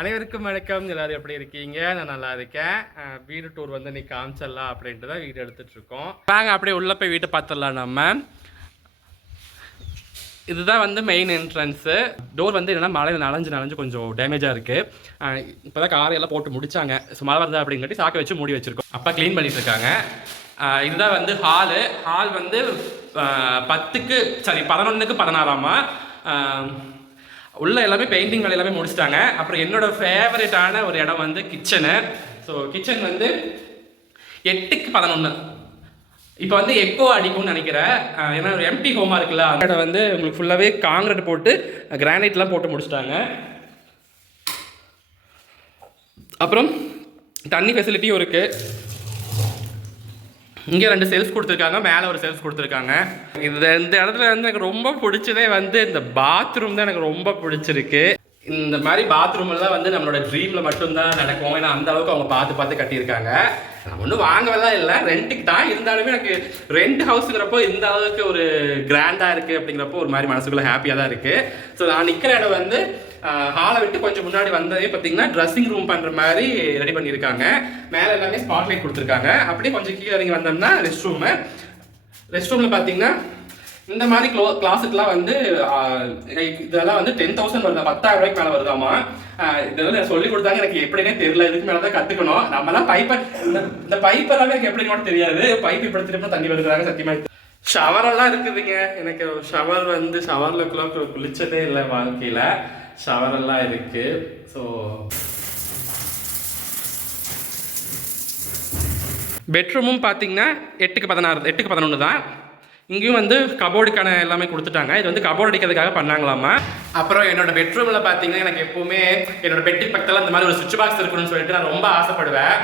அனைவருக்கும் வணக்கம். எல்லாரும் எப்படி இருக்கீங்க? நான் நல்லா இருக்கேன். வீடு டூர் வந்து நீ காமிச்சிடலாம் அப்படின்ட்டு தான் வீடு எடுத்துட்டு இருக்கோம். வாங்க அப்படியே உள்ள போய் வீட்டை பார்த்துடலாம். நம்ம இதுதான் வந்து மெயின் என்ட்ரன்ஸு. டோர் வந்து என்னென்னா மழையில் நனைஞ்சு கொஞ்சம் டேமேஜாக இருக்குது. இப்போ தான் காரையெல்லாம் போட்டு முடிச்சாங்க. ஸோ மழை வருது அப்படிங்காட்டி சாக்கை வச்சு மூடி வச்சுருக்கோம். அப்பா க்ளீன் பண்ணிட்டு இருக்காங்க. இதுதான் வந்து ஹால் வந்து 11க்கு 16ஆமா. உள்ள எல்லாமே பெயிண்டிங் வேலை எல்லாமே முடிச்சிட்டாங்க. அப்புறம் என்னோட ஃபேவரட்டான ஒரு இடம் வந்து கிச்சனு. ஸோ கிச்சன் வந்து 8க்கு 11. இப்போ வந்து எக்கோ அடிக்கும்னு நினைக்கிறேன். ஏன்னா ஒரு எம்டி ஹோமாக இருக்குல்ல, அந்த இடம் வந்து உங்களுக்கு ஃபுல்லாகவே காங்கிரீட் போட்டு கிரானைட்லாம் போட்டு முடிச்சிட்டாங்க. அப்புறம் தண்ணி ஃபெசிலிட்டியும் இருக்குது. இங்கே 2 செல்ஃப் கொடுத்துருக்காங்க, மேலே ஒரு செல்ஃப் கொடுத்துருக்காங்க. இந்த இடத்துல வந்து எனக்கு ரொம்ப பிடிச்சதே வந்து இந்த பாத்ரூம் தான் எனக்கு ரொம்ப பிடிச்சிருக்கு. இந்த மாதிரி பாத்ரூம் எல்லாம் வந்து நம்மளோட ட்ரீமில் மட்டும்தான் நடக்கும். ஏன்னா அந்த அளவுக்கு அவங்க பார்த்து கட்டியிருக்காங்க. நான் ஒன்றும் வாங்கவெல்லாம் இல்லை, ரெண்ட்டுக்கு தான். இருந்தாலுமே எனக்கு ரெண்ட் ஹவுஸுங்கிறப்போ இந்த அளவுக்கு ஒரு கிராண்டாக இருக்குது அப்படிங்கிறப்போ ஒரு மாதிரி மனசுக்குள்ளே ஹாப்பியாக தான் இருக்குது. ஸோ நான் நிற்கிற இடம் வந்து ஹாலை விட்டு கொஞ்சம் முன்னாடி வந்ததே பார்த்தீங்கன்னா ட்ரெஸ்ஸிங் ரூம் பண்ணுற மாதிரி ரெடி பண்ணியிருக்காங்க. மேலே எல்லாமே ஸ்பாட் லைட் கொடுத்துருக்காங்க. அப்படியே கொஞ்சம் கீழே இறங்கி வந்தோம்னா ரெஸ்ட் ரூமில் பார்த்தீங்கன்னா இந்த மாதிரி கிளாஸுக்குலாம் வந்து இதெல்லாம் வந்து 10,000 வருதா, 10,000 ரூபாய்க்கு மேலே வருதாமா. இதெல்லாம் சொல்லி கொடுத்தாங்க, எனக்கு எப்படின்னே தெரியல. இதுக்கு மேலே தான் கற்றுக்கணும். நம்மலாம் இந்த பைப் எல்லாமே எனக்கு எப்படின்னு தெரியாது. பைப் இப்படி திரும்ப தண்ணி வருகிறாங்க. சத்தியமாக ஷவரெல்லாம் இருக்குதுங்க. எனக்கு ஷவர் வந்து ஷவரில் குளிச்சதே இல்லை வாழ்க்கையில். ஷவரெல்லாம் இருக்குது. ஸோ பெட்ரூமும் பார்த்தீங்கன்னா 8க்கு 11 தான். இங்கேயும் வந்து கபோர்டுக்கான எல்லாமே கொடுத்துட்டாங்க. இது வந்து கபோர்டு அடிக்கிறதுக்காக பண்ணாங்களாமா. அப்புறம் என்னோட பெட்ரூமில் பார்த்தீங்கன்னா எனக்கு எப்போவுமே என்னோட பெட்டுக்கு பக்கத்தில் அந்த மாதிரி ஒரு சுவிட்ச் பாக்ஸ் இருக்கணும்னு சொல்லிட்டு நான் ரொம்ப ஆசைப்படுவேன்.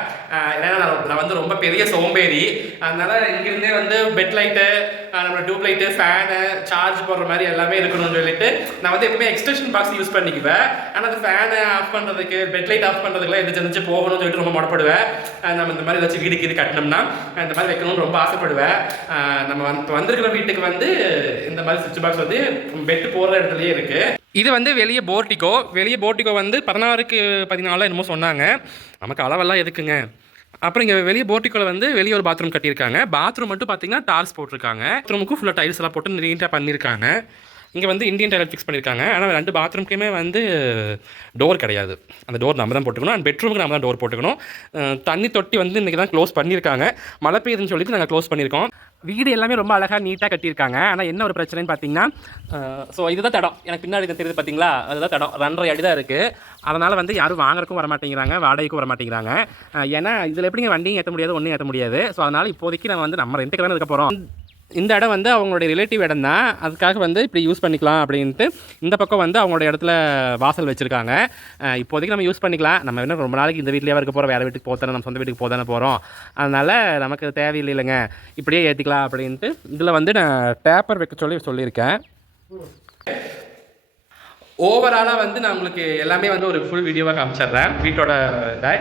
ஏன்னா நான் வந்து ரொம்ப பெரிய சோம்பேறி. அதனால இங்கிருந்தே வந்து பெட் லைட்டு, நம்மளோட டியூப் லைட்டு, ஃபேனு, சார்ஜ் போடுற மாதிரி எல்லாமே இருக்கணும்னு சொல்லிட்டு நான் வந்து எப்பவுமே எக்ஸ்டென்ஷன் பாக்ஸ் யூஸ் பண்ணிக்குவேன். ஆனால் அந்த ஃபேனை ஆஃப் பண்ணுறதுக்கு, பெட் லைட் ஆஃப் பண்ணுறதுக்குலாம் எந்திரிச்சு போகணும்னு சொல்லிட்டு ரொம்ப முடப்படுவேன். நம்ம இந்த மாதிரி ஏதாச்சும் வீடுக்கு இது கட்டணும்னா இந்த மாதிரி வைக்கணும்னு ரொம்ப ஆசைப்படுவேன். நம்ம வந்திருக்கிற வீட்டுக்கு வந்து இந்த மாதிரி சுவிட்ச் பாக்ஸ் வந்து பெட்டு போடுற இடத்துலயே இருக்குது. இது வந்து வெளியே போர்ட்டிகோ வந்து 16க்கு 14 என்னமோ சொன்னாங்க. நமக்கு அளவெல்லாம் எதுக்குங்க. அப்புறம் இங்கே வெளியே போர்ட்டிகோவில் வந்து வெளியே ஒரு பாத்ரூம் கட்டியிருக்காங்க. பாத்ரூம் மட்டும் பார்த்தீங்கன்னா டார்ஸ் போட்டிருக்காங்க. பாத்ரூமுக்கும் ஃபுல்லாக டைல்ஸ் எல்லாம் போட்டு நீட்டாக பண்ணியிருக்காங்க. இங்கே வந்து இந்தியன் டைலர் ஃபிக்ஸ் பண்ணியிருக்காங்க. ஆனால் 2 பாத்ரூம்க்குமே வந்து டோர் கிடையாது. அந்த டோர் நம்ம தான் போட்டுக்கணும். அண்ட் பெட்ரூமுக்கு நம்ம தான் டோர் போட்டுக்கணும். தண்ணி தொட்டி வந்து இன்றைக்கி தான் க்ளோஸ் பண்ணியிருக்காங்க. மழை பெய்யுதுன்னு சொல்லிட்டு நாங்கள் க்ளோஸ் பண்ணியிருக்கோம். வீடு எல்லாமே ரொம்ப அழகாக நீட்டாக கட்டியிருக்காங்க. ஆனால் என்ன ஒரு பிரச்சனைன்னு பார்த்தீங்கன்னா, ஸோ இதுதான் தடம். எனக்கு பின்னாடி தெரியுது பார்த்தீங்களா, அதுதான் தடம். 2.5 அடி தான் இருக்குது. அதனால் வந்து யாரும் வாங்குறதுக்கும் வர மாட்டேங்கிறாங்க, வாடகைக்கும் வர மாட்டேங்கிறாங்க. ஏன்னா இதில் எப்படிங்க வண்டியும் ஏற்ற முடியாது, ஒன்றும் ஏற்ற முடியாது. ஸோ அதனால் இப்போதைக்கு நம்ம ரெண்டுக்கு தானே இருக்க போகிறோம். இந்த இடம் வந்து அவங்களுடைய ரிலேட்டிவ் இடம் தான். அதுக்காக வந்து இப்படி யூஸ் பண்ணிக்கலாம் அப்படின்ட்டு இந்த பக்கம் வந்து அவங்களுடைய இடத்துல வாசல் வச்சுருக்காங்க. இப்போதைக்கு நம்ம யூஸ் பண்ணிக்கலாம். நம்ம என்ன ரொம்ப நாளைக்கு இந்த வீட்லேயே இருக்க போகிறோம், வேறு வீட்டுக்கு போதானே, நம்ம சொந்த வீட்டுக்கு போதானே போகிறோம். அதனால் நமக்கு தேவையில்லை இல்லைங்க, இப்படியே ஏற்றிக்கலாம் அப்படின்ட்டு இதில் வந்து நான் டேப்பர் வைக்க சொல்லியிருக்கேன். ஓவராலாக வந்து நான் உங்களுக்கு எல்லாமே வந்து ஒரு ஃபுல் வீடியோவாக காமிச்சிடுறேன் வீட்டோட இதை.